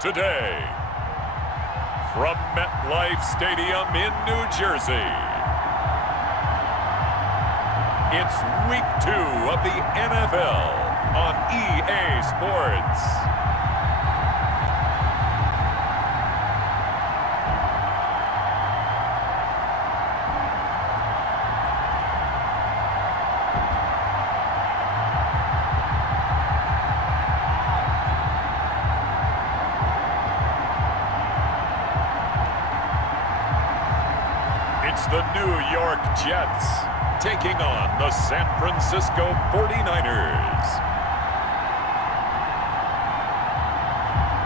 Today, from MetLife Stadium in New Jersey, it's Week 2 of the NFL on EA Sports. It's the New York Jets taking on the San Francisco 49ers.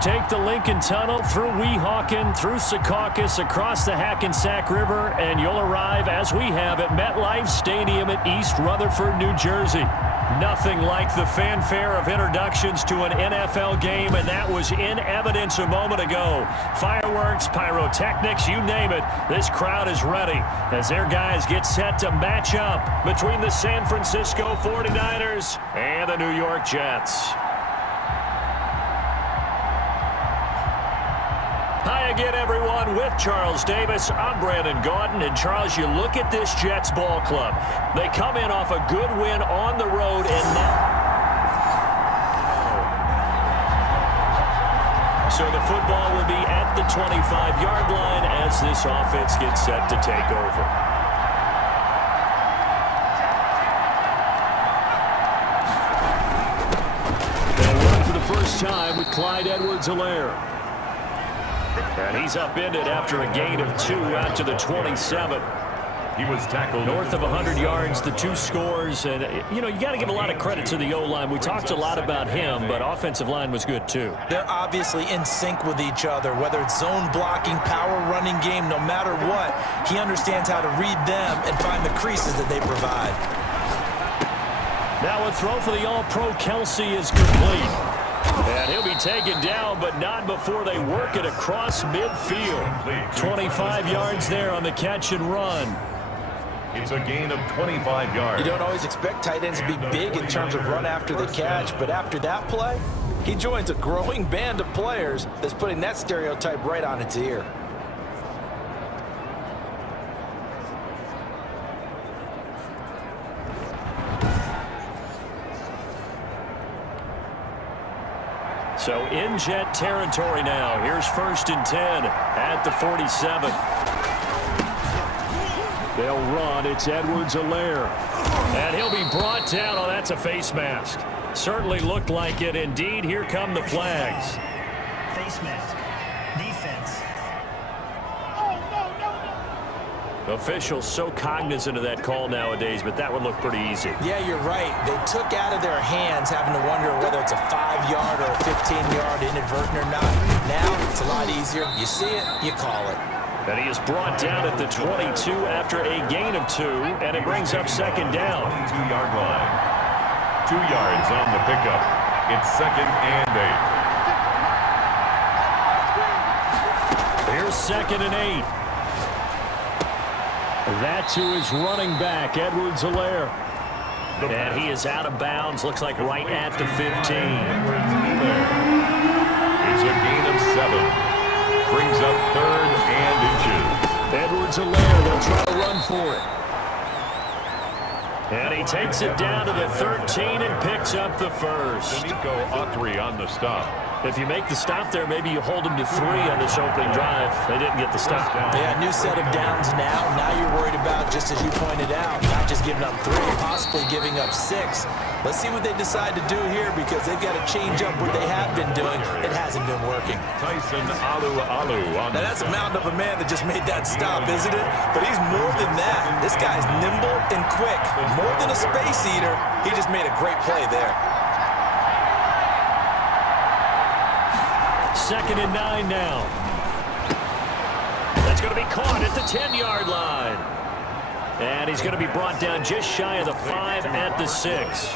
Take the Lincoln Tunnel through Weehawken, through Secaucus, across the Hackensack River, and you'll arrive, as we have, at MetLife Stadium at East Rutherford, New Jersey. Nothing like the fanfare of introductions to an NFL game, and that was in evidence a moment ago. Fireworks, pyrotechnics, you name it. This crowd is ready as their guys get set to match up between the San Francisco 49ers and the New York Jets. Hi again, everyone. With Charles Davis, I'm Brandon Gaudin. And Charles, you look at this Jets ball club. They come in off a good win on the road, and now... So the football will be at the 25-yard line as this offense gets set to take over. They'll run for the first time with Clyde Edwards-Helaire. And he's upended after a gain of 2 out to the 27. He was tackled North of 100 yards, the 2 scores. And, you know, you got to give a lot of credit to the O-line. We talked a lot about him, but offensive line was good, too. They're obviously in sync with each other, whether it's zone blocking, power running game, no matter what. He understands how to read them and find the creases that they provide. Now a throw for the All-Pro Kelsey is complete. And he'll be taken down, but not before they work it across midfield. 25 yards there on the catch and run. It's a gain of 25 yards. You don't always expect tight ends to be big in terms of run after the catch, but after that play, he joins a growing band of players that's putting that stereotype right on its ear. So in Jet territory now. Here's 1st and 10 at the 47. They'll run. It's Edwards-Helaire. And he'll be brought down. Oh, that's a face mask. Certainly looked like it. Indeed, here come the flags. Face mask. Defense. Officials so cognizant of that call nowadays, but that would look pretty easy. Yeah, you're right. They took out of their hands having to wonder whether it's a 5-yard or a 15-yard inadvertent or not. Now, it's a lot easier. You see it, you call it. And he is brought down at the 22 after a gain of 2, and it brings up 2nd down. 22-yard line. 2 yards on the pickup. It's 2nd and 8. Here's 2nd and 8. That to his running back, Edwards-Helaire. And he is out of bounds, looks like right at the 15. It's a gain of 7. Brings up 3rd and inches. Edwards-Helaire, they'll try to run for it. And he takes it down to the 13 and picks up the first. Nico Autry on the stop. If you make the stop there, maybe you hold them to 3 on this opening drive. They didn't get the stop. Yeah, new set of downs now. Now you're worried about, just as you pointed out, not just giving up 3, possibly giving up 6. Let's see what they decide to do here, because they've got to change up what they have been doing. It hasn't been working. Tyson Alualu on Now that's a mountain of a man that just made that stop, isn't it? But he's more than that. This guy's nimble and quick. More than a space eater, he just made a great play there. 2nd and 9 now. That's going to be caught at the 10-yard line. And he's going to be brought down just shy of the 5 at the 6.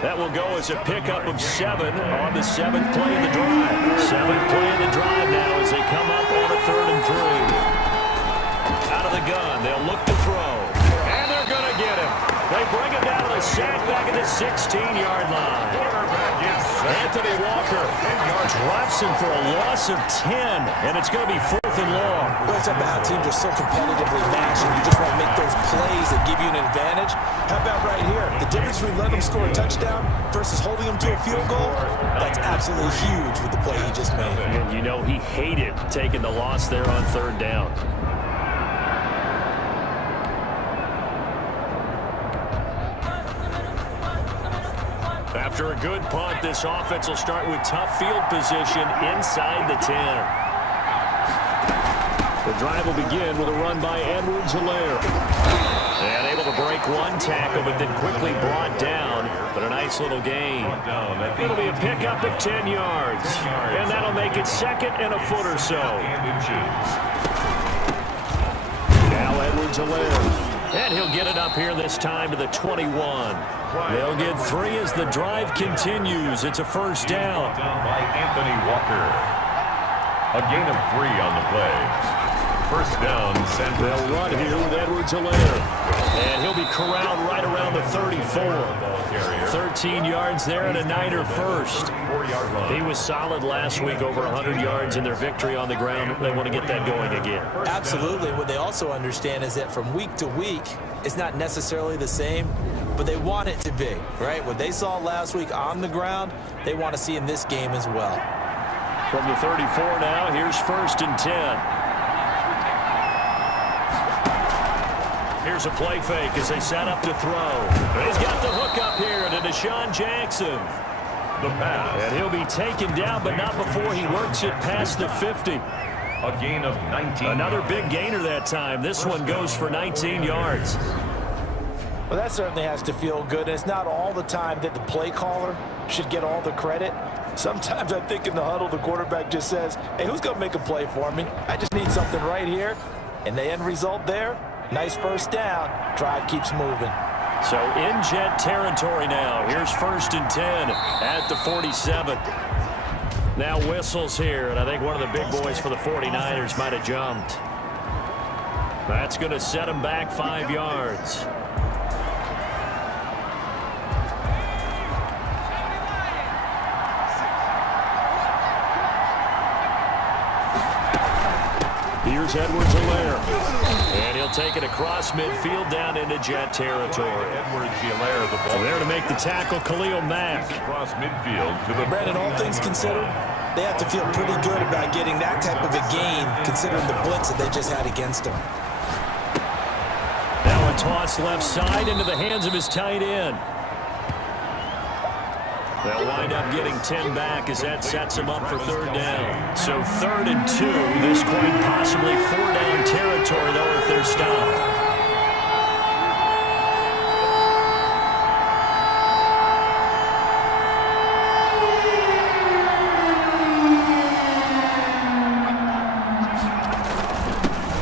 That will go as a pickup of 7 on the 7th play of the drive. 7th play of the drive now as they come up on a 3rd and 3. Out of the gun, they'll look to throw. And they're going to get him. They bring him down to the sack back at the 16-yard line. Anthony Walker drops him for a loss of 10, and it's going to be 4th and long. Well, it's about how teams are so competitively matched, and you just want to make those plays that give you an advantage. How about right here? The difference between letting them score a touchdown versus holding them to a field goal, that's absolutely huge with the play he just made. And you know he hated taking the loss there on 3rd down. After a good punt, this offense will start with tough field position inside the 10. The drive will begin with a run by Edwards-Helaire. And able to break one tackle, but then quickly brought down. But a nice little gain. It'll be a pickup of 10 yards. And that'll make it 2nd and a foot or so. Now Edwards-Helaire. And he'll get it up here this time to the 21. They'll get 3 as the drive continues. It's a 1st down. By Anthony Walker. A gain of 3 on the play. 1st down, San Francisco. They'll run here with Edwards-Helaire. And he'll be corralled right around the 34. 13 yards there and a Niner first. He was solid last week, over 100 yards in their victory on the ground. They want to get that going again. Absolutely. What they also understand is that from week to week, it's not necessarily the same, but they want it to be, right? What they saw last week on the ground, they want to see in this game as well. From the 34 now, here's 1st and 10. Here's a play fake as they set up to throw. He's got the hook up here to Deshaun Jackson. The pass. And he'll be taken down, but not before he works it past the 50. A gain of 19. Another big gainer that time. This one goes for 19 yards. Well, that certainly has to feel good. And it's not all the time that the play caller should get all the credit. Sometimes I think in the huddle, the quarterback just says, hey, who's going to make a play for me? I just need something right here. And the end result there, nice 1st down. Drive keeps moving. So in Jet territory now. Here's 1st and 10 at the 47. Now whistles here, and I think one of the big boys for the 49ers might have jumped. That's going to set him back 5 yards. Here's Edwards-Helaire. And he'll take it across midfield down into Jet territory. Edwards-Helaire, the ball. There to make the tackle, Khalil Mack. Across midfield to the... Brandon, all things considered, they have to feel pretty good about getting that type of a gain, considering the blitz that they just had against them. Now a toss left side into the hands of his tight end. They'll wind up getting 10 back as that sets him up for 3rd down. So 3rd and 2. This quite possibly 4-down territory, though, if they're stopped.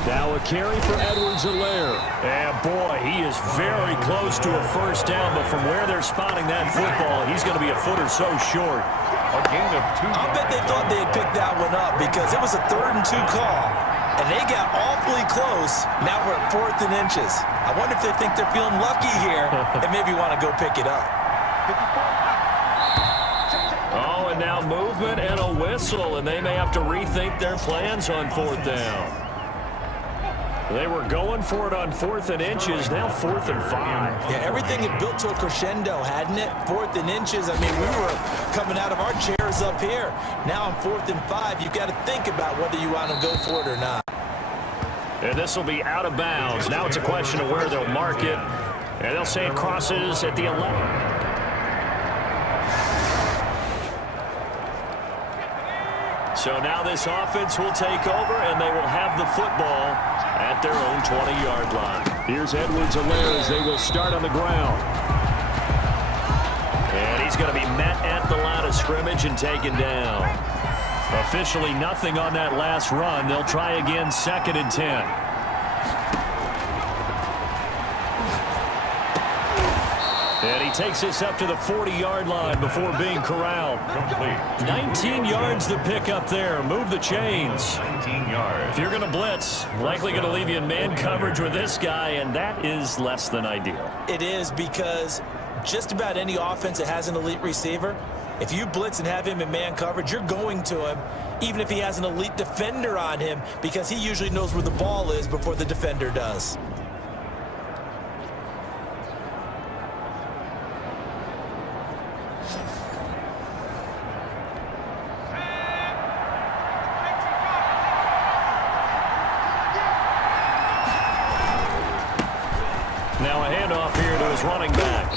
Now a carry for Edwards-Helaire. And boy, he is very close to a 1st down, but from where they're spotting that football, he's going to be a foot or so short. A gain of 2. I'll bet they thought they had picked that one up because it was a 3rd and 2 call, and they got awfully close. Now we're at 4th and inches. I wonder if they think they're feeling lucky here and maybe want to go pick it up. Oh, and now movement and a whistle, and they may have to rethink their plans on 4th down. They were going for it on 4th and inches, now 4th and 5. Yeah, everything had built to a crescendo, hadn't it? 4th and inches. I mean, we were coming out of our chairs up here. Now on 4th and 5, you've got to think about whether you want to go for it or not. And this will be out of bounds. Now it's a question of where they'll mark it. And they'll say it crosses at the 11. So now this offense will take over, and they will have the football at their own 20-yard line. Here's Edwards-Helaire as they will start on the ground. And he's going to be met at the line of scrimmage and taken down. Officially nothing on that last run. They'll try again, 2nd and 10. And he takes this up to the 40-yard line before being corralled. Complete. 19 yards to pick up there. Move the chains. 19 yards. If you're going to blitz, likely going to leave you in man coverage with this guy, and that is less than ideal. It is because just about any offense that has an elite receiver, if you blitz and have him in man coverage, you're going to him, even if he has an elite defender on him, because he usually knows where the ball is before the defender does. Now a handoff here to his running back.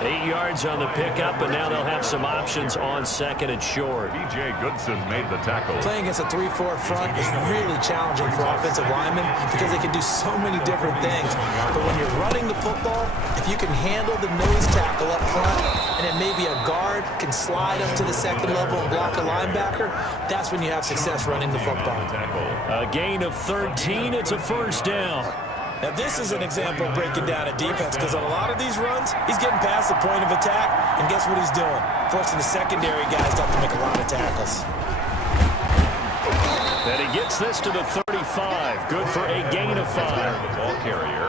8 yards on the pickup, and now they'll have some options on second and short. B.J. Goodson made the tackle. Playing against a 3-4 front is really challenging for offensive linemen because they can do so many different things. But when you're running the football, if you can handle the nose tackle up front, and then maybe a guard can slide up to the second level and block a linebacker, that's when you have success running the football. A gain of 13. It's a first down. Now, this is an example of breaking down a defense, because on a lot of these runs, he's getting past the point of attack, and guess what he's doing? Forcing the secondary guys to have to make a lot of tackles. And he gets this to the 35. Good for a gain of 5. The ball carrier.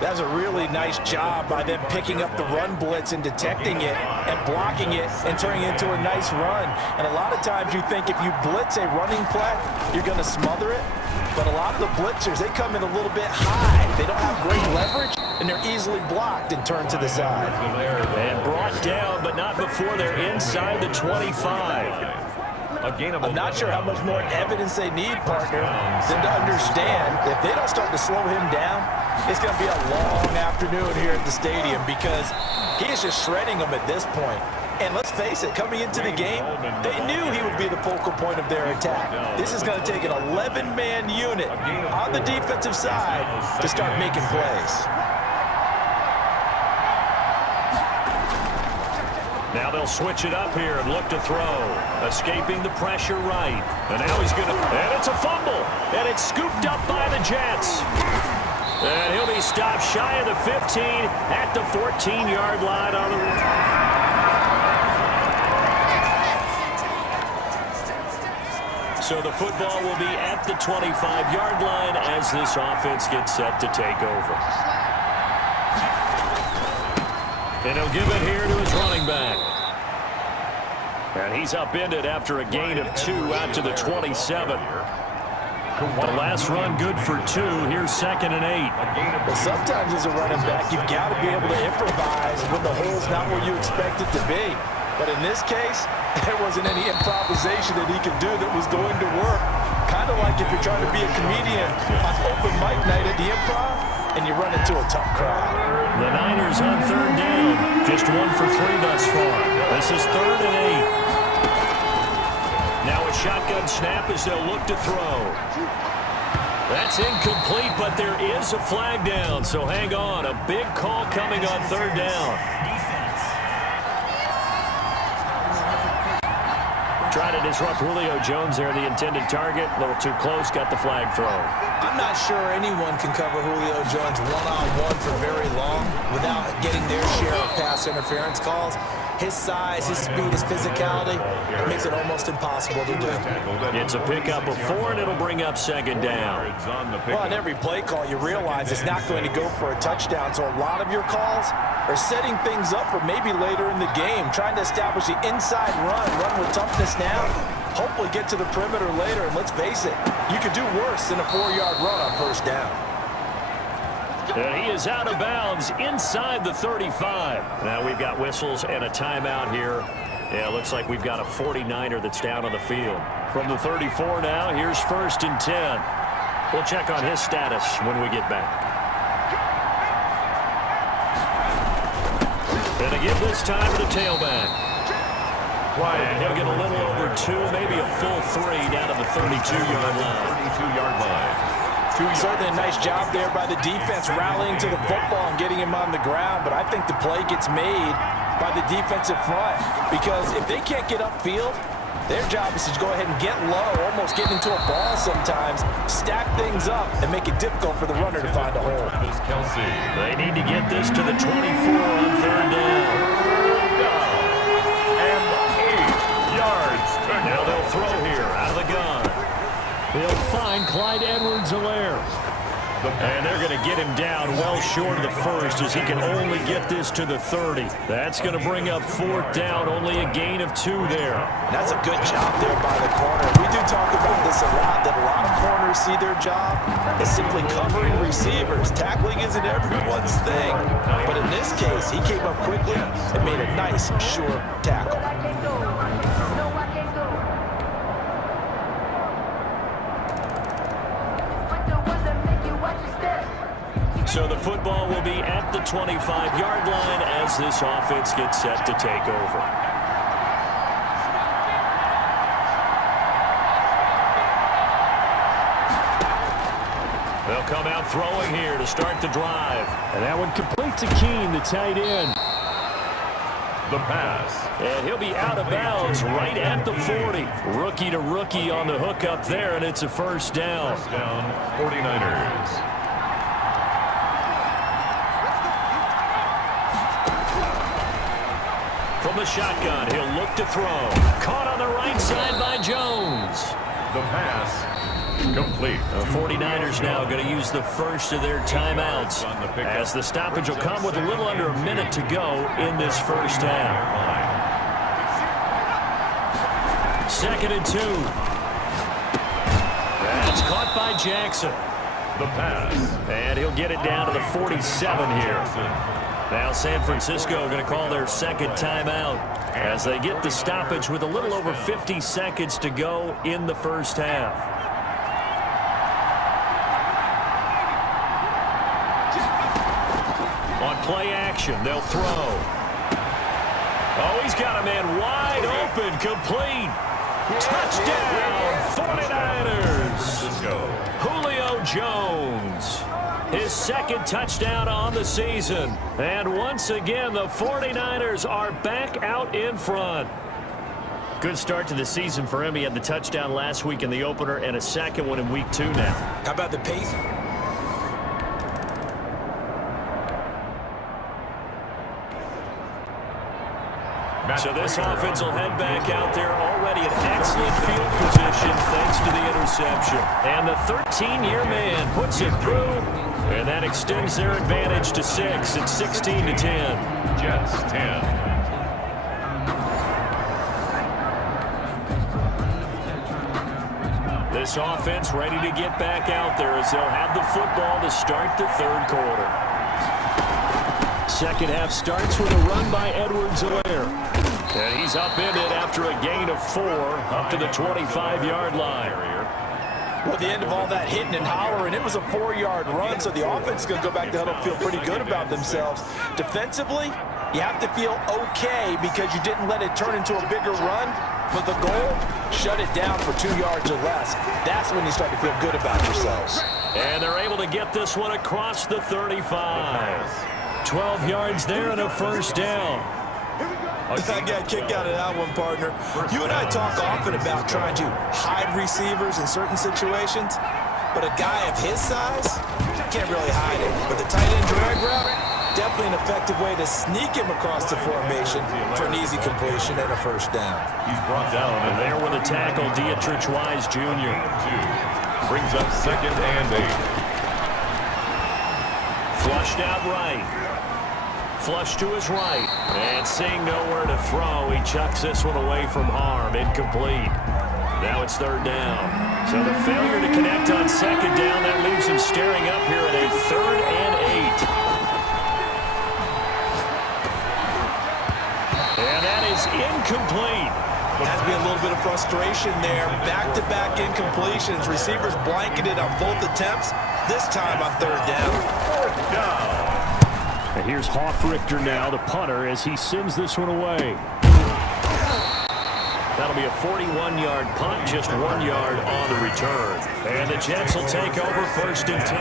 That was a really nice job by them picking up the run blitz and detecting it and blocking it and turning it into a nice run. And a lot of times you think if you blitz a running play, you're going to smother it. But a lot of the blitzers, they come in a little bit high. They don't have great leverage, and they're easily blocked and turned to the side. And brought down, but not before they're inside the 25. I'm not sure how much more evidence they need, partner, than to understand if they don't start to slow him down, it's going to be a long afternoon here at the stadium, because he is just shredding them at this point. And let's face it, coming into the game, they knew he would be the focal point of their attack. This is going to take an 11-man unit on the defensive side to start making plays. Now they'll switch it up here and look to throw. Escaping the pressure right. And now he's going to... And it's a fumble. And it's scooped up by the Jets. And he'll be stopped shy of the 15 at the 14-yard line on the... So the football will be at the 25-yard line as this offense gets set to take over. And he'll give it here to his running back. And he's upended after a gain of 2 out to the 27. The last run good for 2. Here's 2nd and 8. Well, sometimes as a running back, you've got to be able to improvise when the hole's not where you expect it to be. But in this case, there wasn't any improvisation that he could do that was going to work. Kind of like if you're trying to be a comedian on open mic night at the Improv and you run into a tough crowd. The Niners on 3rd down. Just 1 for 3 thus far. This is 3rd and 8. Now a shotgun snap as they'll look to throw. That's incomplete, but there is a flag down, so hang on. A big call coming on 3rd down. Trying to disrupt Julio Jones there, the intended target. A little too close, got the flag thrown. I'm not sure anyone can cover Julio Jones one-on-one for very long without getting their share of pass interference calls. His size, his speed, his physicality makes it almost impossible to do. It's a pickup of 4, and it'll bring up 2nd down. Well, on every play call, you realize it's not going to go for a touchdown, so a lot of your calls are setting things up for maybe later in the game, trying to establish the inside run with toughness now, hopefully get to the perimeter later, and let's face it, you could do worse than a 4-yard run on 1st down. And he is out of bounds inside the 35. Now we've got whistles and a timeout here. Yeah, it looks like we've got a 49er that's down on the field. From the 34 now, here's 1st and 10. We'll check on his status when we get back. And again this time to the tailback. And he'll get a little over 2, maybe a full 3 down to the 32-yard line. 32-yard line. Certainly a nice job there by the defense rallying to the football and getting him on the ground, but I think the play gets made by the defensive front, because if they can't get upfield, their job is to go ahead and get low, almost get into a ball sometimes, stack things up, and make it difficult for the runner to find a hole. Kelsey. They need to get this to the 24 on 3rd down. And 8 yards. Now they'll throw here out of the gun. They'll find Clyde Edwards-Helaire. And they're going to get him down well short of the first as he can only get this to the 30. That's going to bring up 4th down, only a gain of 2 there. That's a good job there by the corner. We do talk about this a lot, that a lot of corners see their job as simply covering receivers. Tackling isn't everyone's thing. But in this case, he came up quickly and made a nice, sure tackle. So the football will be at the 25-yard line as this offense gets set to take over. They'll come out throwing here to start the drive. And that one complete to Keene, the tight end. The pass. And he'll be out of bounds right at the 40. Rookie to rookie on the hook up there, and it's a 1st down. First down, 49ers. From the shotgun, he'll look to throw. Caught on the right side by Jones. The pass. Complete. The 49ers now going to use the first of their timeouts as the stoppage will come with a little under a minute to go in this first half. 2nd and 2. That's caught by Jackson. The pass. And he'll get it down to the 47 here. Now San Francisco going to call their 2nd timeout as they get the stoppage with a little over 50 seconds to go in the first half. On play action, they'll throw. Oh, he's got a man wide open, complete. Touchdown, 49ers. Julio Jones. His 2nd touchdown on the season. And once again, the 49ers are back out in front. Good start to the season for him. He had the touchdown last week in the opener and a 2nd one in week 2 now. How about the pace? So this offense will head back out there already in excellent field position thanks to the interception. And the 13-year man puts it through, and that extends their advantage to 6 at 16-10. Jets 10. This offense ready to get back out there as they'll have the football to start the 3rd quarter. 2nd half starts with a run by Edwards-Helaire. And he's upended after a gain of 4 up to the 25-yard line. Well, at the end of all that hitting and hollering, it was a 4-yard run, so the offense is going to go back to huddle and feel pretty good about themselves. Defensively, you have to feel okay because you didn't let it turn into a bigger run. But the goal, shut it down for 2 yards or less. That's when you start to feel good about yourselves. And they're able to get this one across the 35. 12 yards there and a 1st down. I got a kick out of that one, partner. You and I talk often about trying to hide receivers in certain situations, but a guy of his size can't really hide it. But the tight end drag route, definitely an effective way to sneak him across the formation for an easy completion and a 1st down. He's brought down. And there with the tackle, Dietrich Wise Jr. Brings up 2nd and 8. Flushed out right. Flush to his right. And seeing nowhere to throw, he chucks this one away from harm. Incomplete. Now it's 3rd down. So the failure to connect on 2nd down, that leaves him staring up here at a 3rd and 8. And that is incomplete. Has to be a little bit of frustration there. Back-to-back incompletions. Receivers blanketed on both attempts. This time on 3rd down. 4th down. And here's Hofrichter now, the punter, as he sends this one away. That'll be a 41-yard punt, just 1 yard on the return. And the Jets will take over 1st and 10.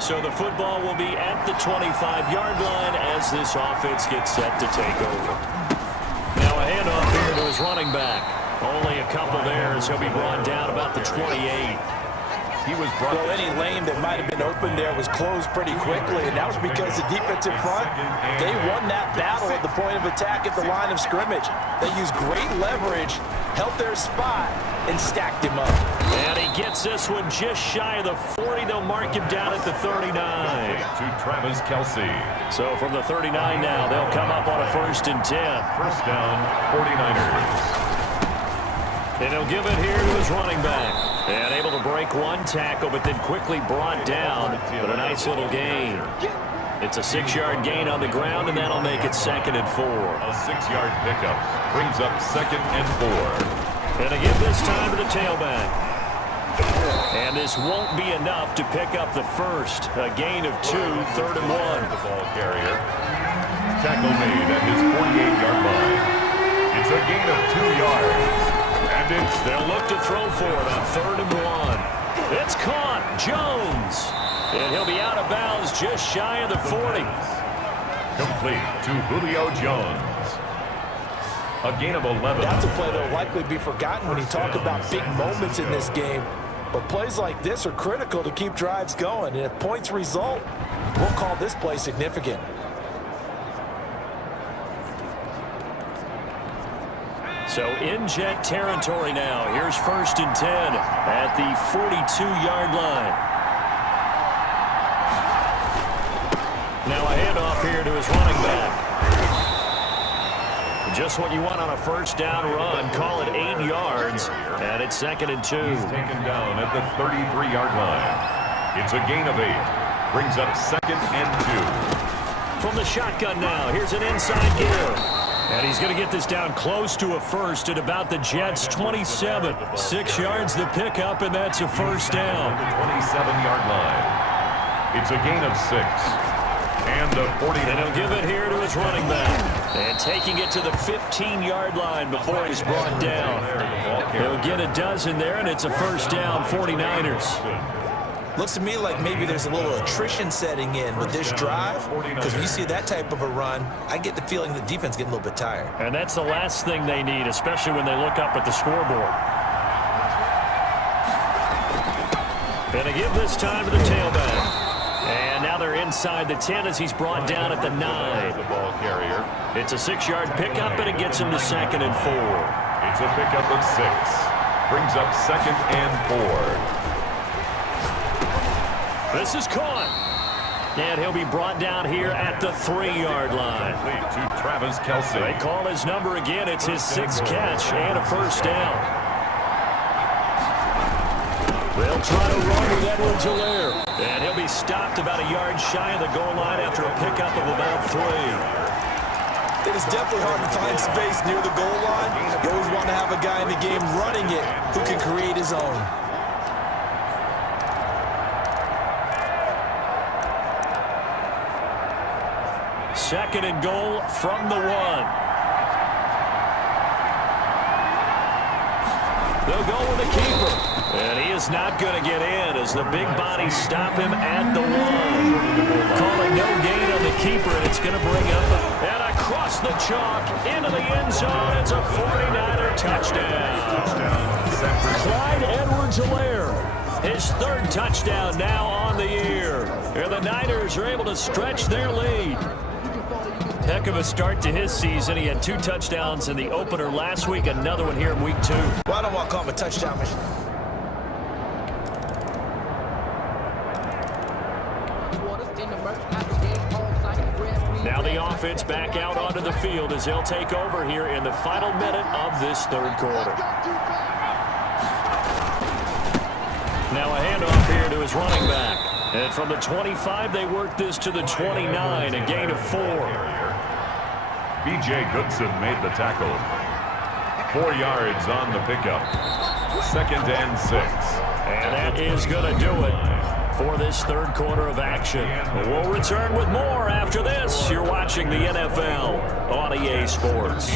So the football will be at the 25-yard line as this offense gets set to take over. Now a handoff here to his running back. Only a couple there as he'll be brought down about the 28. He was brought Well, any lane that might have been open there was closed pretty quickly, and that was because the defensive front, they won that battle at the point of attack at the line of scrimmage. They used great leverage, held their spot, and stacked him up. And he gets this one just shy of the 40. They'll mark him down at the 39. to Travis Kelce. So from the 39 now, they'll come up on a 1st and 10. First down, 49ers. And he'll give it here to his running back. And able to break one tackle, but then quickly brought down. But a nice little gain. It's a 6-yard gain on the ground, and that'll make it 2nd and 4. A 6-yard pickup brings up 2nd and 4. And again this time to the tailback. And this won't be enough to pick up the first. A gain of 2, 3rd and 1. The ball carrier. Tackle made at his 48-yard line. It's a gain of 2 yards. And They'll look to throw for it on 3rd and 1. It's caught. Jones. And he'll be out of bounds just shy of the 40. Complete to Julio Jones. A gain of 11. That's a play that will likely be forgotten when you talk about big moments in this game. But plays like this are critical to keep drives going. And if points result, we'll call this play significant. So in Jet territory now. Here's 1st and 10 at the 42-yard line. Now a handoff here to his running back. Just what you want on a 1st down run. Call it 8 yards. And it's 2nd and 2. He's taken down at the 33-yard line. It's a gain of 8. Brings up 2nd and 2. From the shotgun now. Here's an inside give. And he's going to get this down close to a first at about the Jets' 27. 6 yards the pickup, and that's a 1st down. At the 27-yard line. It's a gain of 6. And the 40. And he'll give it here to his running back. And taking it to the 15-yard line before he's brought down. He'll get a dozen there, and it's a 1st down, 49ers. Looks to me like maybe there's a little attrition setting in with this drive, because when you see that type of a run, I get the feeling the defense getting a little bit tired. And that's the last thing they need, especially when they look up at the scoreboard. And they give this time to the tailback. And now they're inside the 10 as he's brought down at the 9. The ball carrier. It's a 6-yard pickup, and it gets him to 2nd and 4. It's a pickup of 6. Brings up 2nd and 4. This is caught. And he'll be brought down here at the 3-yard line. To Travis Kelce. They call his number again. It's his 6th catch and a 1st down. They'll try to run with Edwards-Helaire. And he'll be stopped about a yard shy of the goal line after a pickup of about 3. It is definitely hard to find space near the goal line. You always want to have a guy in the game running it who can create his own. Second and goal from the 1. They'll go with the keeper. And he is not going to get in as the big bodies stop him at the 1. Calling no gain on the keeper, and it's going to bring up and across the chalk into the end zone. It's a 49er touchdown. Clyde Edwards-Helaire, his 3rd touchdown now on the year. And the Niners are able to stretch their lead. Heck of a start to his season. He had 2 touchdowns in the opener last week, another one here in week 2. Well, I don't want to call him a touchdown machine. Now the offense back out onto the field as they'll take over here in the final minute of this 3rd quarter. Now a handoff here to his running back. And from the 25, they work this to the 29, a gain of 4. B.J. Goodson made the tackle. 4 yards on the pickup. 2nd and 6. And that is going to do it for this 3rd quarter of action. We'll return with more after this. You're watching the NFL on EA Sports.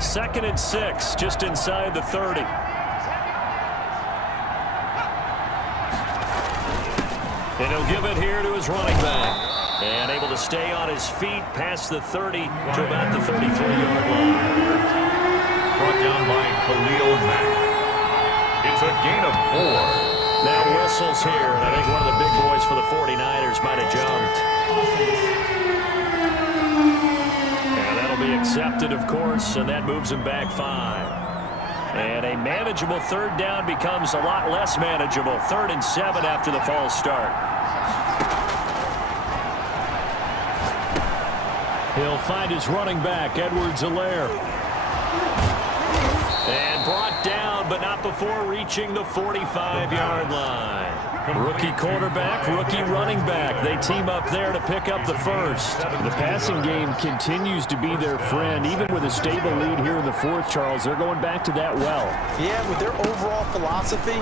2nd and 6, just inside the 30. And he'll give it here to his running back. And able to stay on his feet past the 30 to about the 33-yard line. Brought down by Khalil Mack. It's a gain of 4. Now whistles here, and I think one of the big boys for the 49ers might have jumped. And that'll be accepted, of course, and that moves him back 5. And a manageable third down becomes a lot less manageable. 3rd and 7 after the false start. He'll find his running back, Edwards-Helaire. And brought down, but not before reaching the 45-yard line. Rookie quarterback, rookie running back. They team up there to pick up the first. The passing game continues to be their friend. Even with a stable lead here in the 4th, Charles, they're going back to that well. Yeah, with their overall philosophy,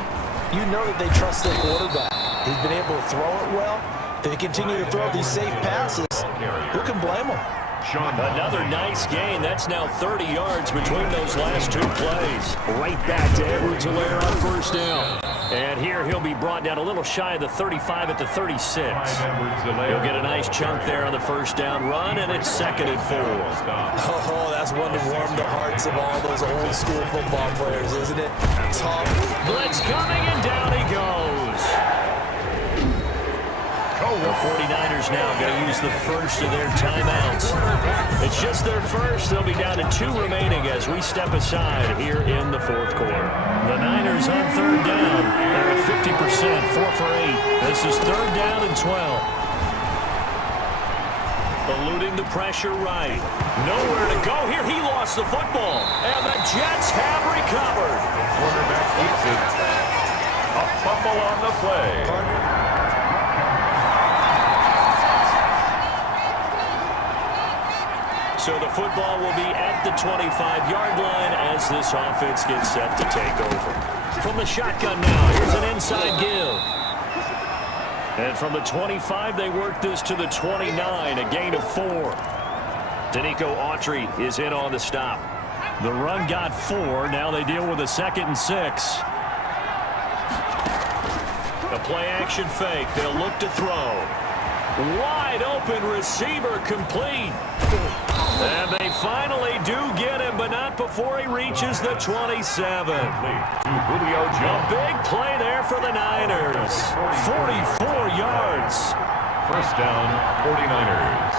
you know that they trust their quarterback. He's been able to throw it well. They continue to throw these safe passes. Who can blame them? Another nice gain. That's now 30 yards between those last 2 plays. Right back to Edwards-Helaire on first down. And here he'll be brought down a little shy of the 35 at the 36. He'll get a nice chunk there on the first down run, and it's 2nd and 4. Oh, that's one to warm the hearts of all those old school football players, isn't it? Tough. Blitz coming, and down he goes. The 49ers now going to use the first of their timeouts. It's just their first. They'll be down to 2 remaining as we step aside here in the 4th quarter. The Niners on 3rd down. They're at 50%, 4 for 8. This is 3rd down and 12. Eluding the pressure right. Nowhere to go here. He lost the football. And the Jets have recovered. The quarterback keeps it. A fumble on the play. So the football will be at the 25-yard line as this offense gets set to take over. From the shotgun now, here's an inside give. And from the 25, they work this to the 29, a gain of 4. Danico Autry is in on the stop. The run got 4. Now they deal with a 2nd and 6. A play-action fake. They'll look to throw. Wide open receiver complete. And they finally do get him, but not before he reaches the 27. A big play there for the Niners. 44 yards. First down, 49ers.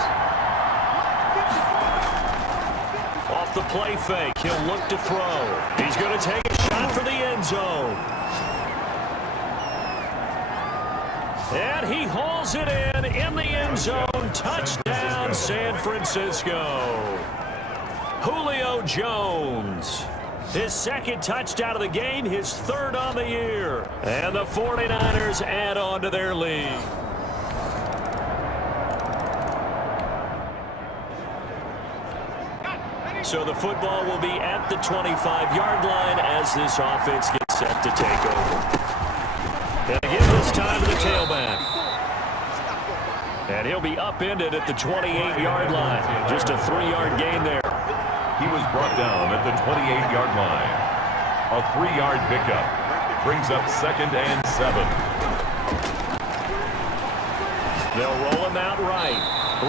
Off the play fake, he'll look to throw. He's going to take a shot for the end zone. And he hauls it in the end zone. Touchdown, San Francisco. Julio Jones. His 2nd touchdown of the game, his 3rd on the year. And the 49ers add on to their lead. So the football will be at the 25-yard line as this offense gets set to take over. And again this time to the tailback. And he'll be upended at the 28-yard line. Just a 3-yard gain there. He was brought down at the 28-yard line. A 3-yard pickup brings up 2nd and 7. They'll roll him out right.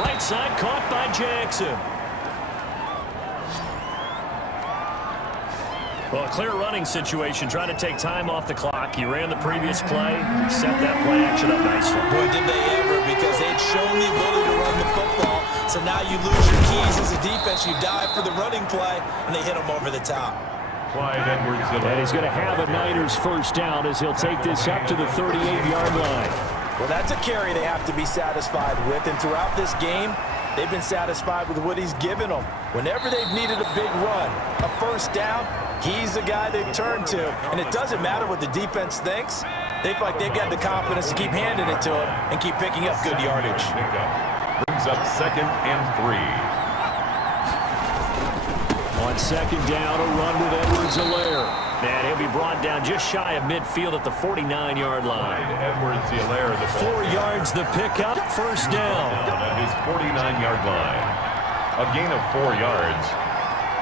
Right side caught by Jackson. Well, a clear running situation, trying to take time off the clock. He ran the previous play, set that play action up nicely. Boy, did they ever, because they'd shown the ability to run the football. So now you lose your keys as a defense. You dive for the running play, and they hit him over the top. Clyde Edwards-Helaire. And he's going to have a Niners first down as he'll take this up to the 38-yard line. Well, that's a carry they have to be satisfied with, and throughout this game, they've been satisfied with what he's given them. Whenever they've needed a big run, a first down, he's the guy they've turned to. And it doesn't matter what the defense thinks. They feel like they've got the confidence to keep handing it to him and keep picking up good yardage. Brings up 2nd and 3. On 2nd down, a run with Edwards-Helaire. And he'll be brought down just shy of midfield at the 49-yard line. Edwards-Helaire, the 4 yards the pickup, first down. At his 49-yard line. A gain of 4 yards.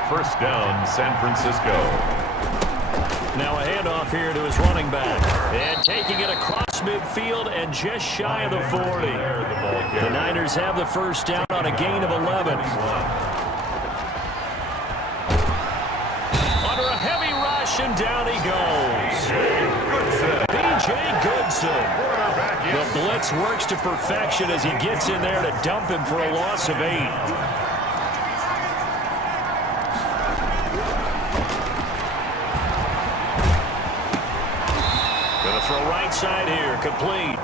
First down, San Francisco. Now a handoff here to his running back. And taking it across midfield and just shy of the 40. The Niners have the first down on a gain of 11. Under a heavy rush, and down he goes. B.J. Goodson. The blitz works to perfection as he gets in there to dump him for a loss of 8. Throw right side here, complete.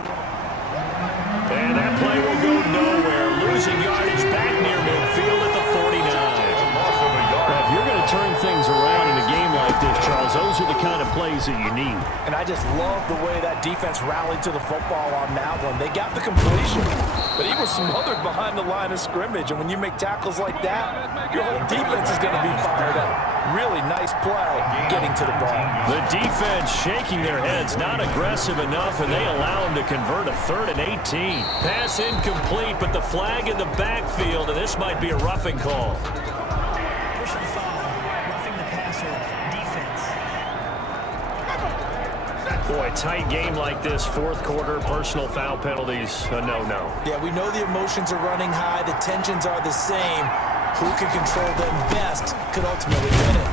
And that play will go nowhere. Losing yardage back near midfield at the 49. Well, if you're going to turn things around in a game like this, Charles, those are the kind of plays that you need. And I just love the way that defense rallied to the football on that one. They got the completion, but he was smothered behind the line of scrimmage. And when you make tackles like that, your whole defense is going to be fired up. Really nice play getting to the ball. The defense shaking their heads, not aggressive enough, and they allow him to convert a 3rd and 18. Pass incomplete, but the flag in the backfield, and this might be a roughing call. Personal foul, roughing the passer, defense. Boy, tight game like this, fourth quarter, personal foul penalties, a no-no. Yeah, we know the emotions are running high, the tensions are the same. Who can control them best could ultimately win it.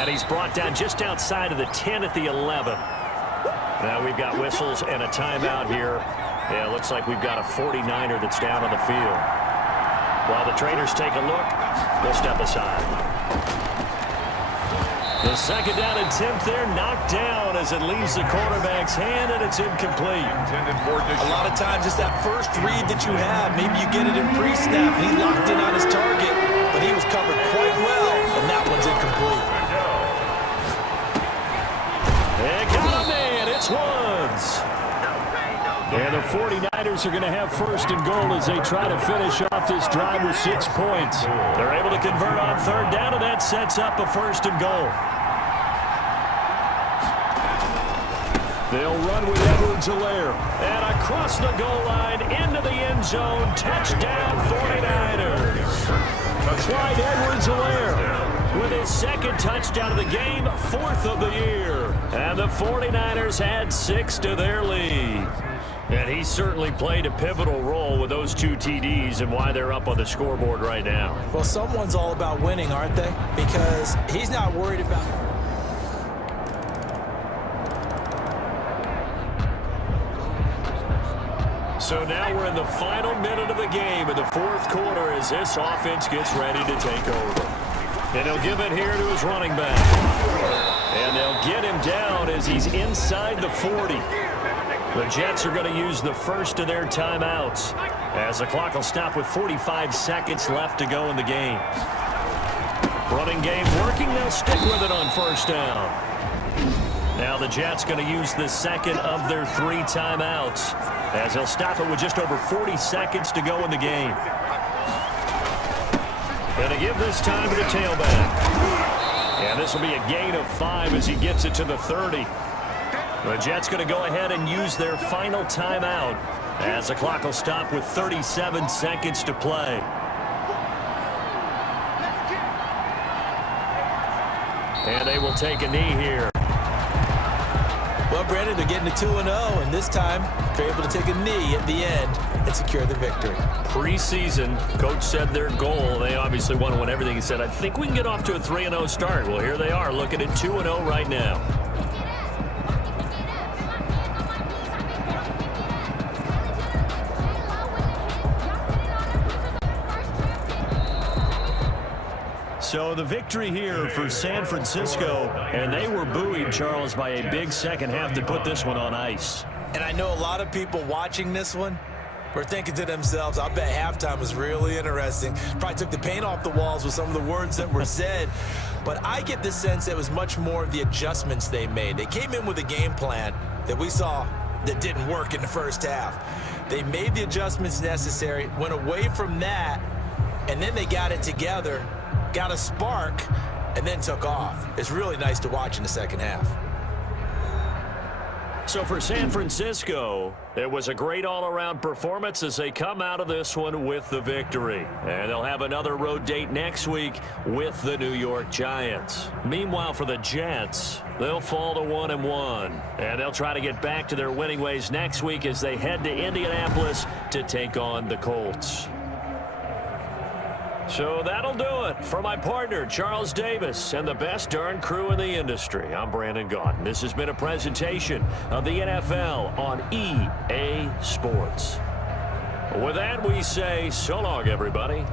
And he's brought down just outside of the 10 at the 11. Now we've got whistles and a timeout here. Yeah, it looks like we've got a 49er that's down on the field. While the traders take a look, we'll step aside. The second down and 10th there, knocked down as it leaves the quarterback's hand, and it's incomplete. A lot of times it's that first read that you have. Maybe you get it in pre-snap, and he locked in on his target, but he was covered quite well, and that one's incomplete. They got a man. It's Woods. And the 49ers are going to have first and goal as they try to finish off this drive with 6 points. They're able to convert on third down, and that sets up a first and goal. They'll run with Edwards-Helaire. And across the goal line, into the end zone. Touchdown, 49ers. Clyde Edwards-Helaire with his second touchdown of the game, 4th of the year. And the 49ers add 6 to their lead. And he certainly played a pivotal role with those 2 TDs and why they're up on the scoreboard right now. Well, someone's all about winning, aren't they? Because he's not worried about... So now we're in the final minute of the game in the fourth quarter as this offense gets ready to take over. And he'll give it here to his running back. And they'll get him down as he's inside the 40. The Jets are going to use the first of their timeouts as the clock will stop with 45 seconds left to go in the game. Running game working. They'll stick with it on first down. Now the Jets going to use the second of their 3 timeouts as they'll stop it with just over 40 seconds to go in the game. Going to give this time to the tailback. And this will be a gain of 5 as he gets it to the 30. The Jets going to go ahead and use their final timeout as the clock will stop with 37 seconds to play. And they will take a knee here. Well, Brandon, they're getting to 2-0, and this time they're able to take a knee at the end and secure the victory. Preseason, coach said their goal, they obviously want to win everything. He said, I think we can get off to a 3-0 start. Well, here they are looking at 2-0 right now. So the victory here for San Francisco, and they were buoyed, Charles, by a big second half to put this one on ice. And I know a lot of people watching this one were thinking to themselves, I bet halftime was really interesting. Probably took the paint off the walls with some of the words that were said. But I get the sense it was much more of the adjustments they made. They came in with a game plan that we saw that didn't work in the first half. They made the adjustments necessary, went away from that, and then they got it together, got a spark, and then took off. It's really nice to watch in the second half. So for San Francisco, it was a great all-around performance as they come out of this one with the victory. And they'll have another road date next week with the New York Giants. Meanwhile, for the Jets, they'll fall to 1-1. And they'll try to get back to their winning ways next week as they head to Indianapolis to take on the Colts. So that'll do it for my partner, Charles Davis, and the best darn crew in the industry. I'm Brandon Gaudin. This has been a presentation of the NFL on EA Sports. With that, we say so long, everybody.